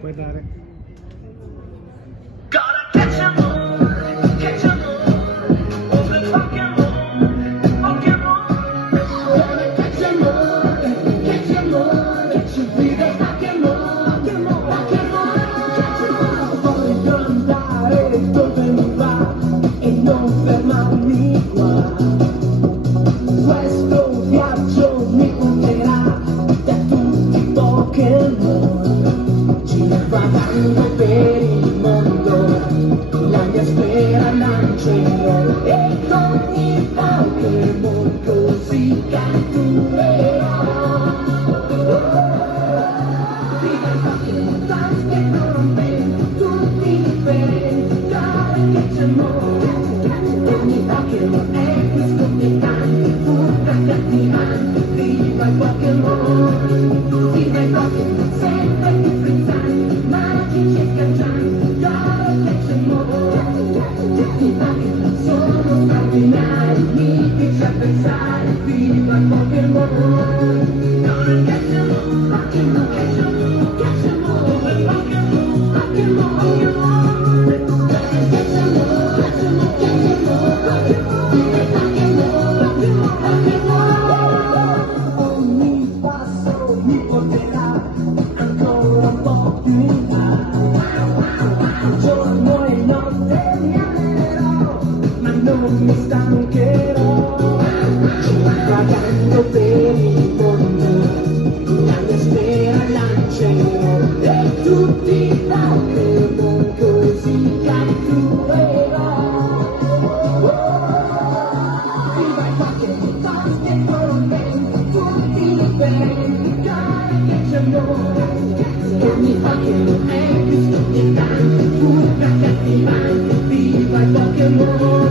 Puoi dare. Questo viaggio mi porterà da tutti i Pokémon, girando per il mondo, la mia sfera lancerò e ogni Pokémon così catturerò. Viva il Pokémon Dance che non rompendo, tutti differenti, dai che c'è amore, ogni Pokémon è più scoppiettante, accattivante, viva il Pokémon, viva il Pokémon, sempre più frizzanti, magici e schiaccianti, dai che c'è amore, tutti i Pokémon sono straordinari, mitici a pensare, viva il Pokémon, gonna catch 'em all, Pokémon catch 'em all, catch 'em all, Pokémon, Pokémon, Pokémon, gonna catch 'em all, catch 'em all, catch 'em all, Pokémon, viva il Pokémon, Pokémon, Pokémon. Ogni passo mi porterà ancora un po' più in là. Giorno e notte mi allenerò, ma non mi stancherò. Vagando per il mondo, la mia sfera lancerò e tutti i Pokémon così catturerò. Viva il Pokémon Dance che corrompendo, tutti differenti, dai che c'è amore, ogni Pokémon è più scoppiettante, pure accattivante, viva il Pokémon.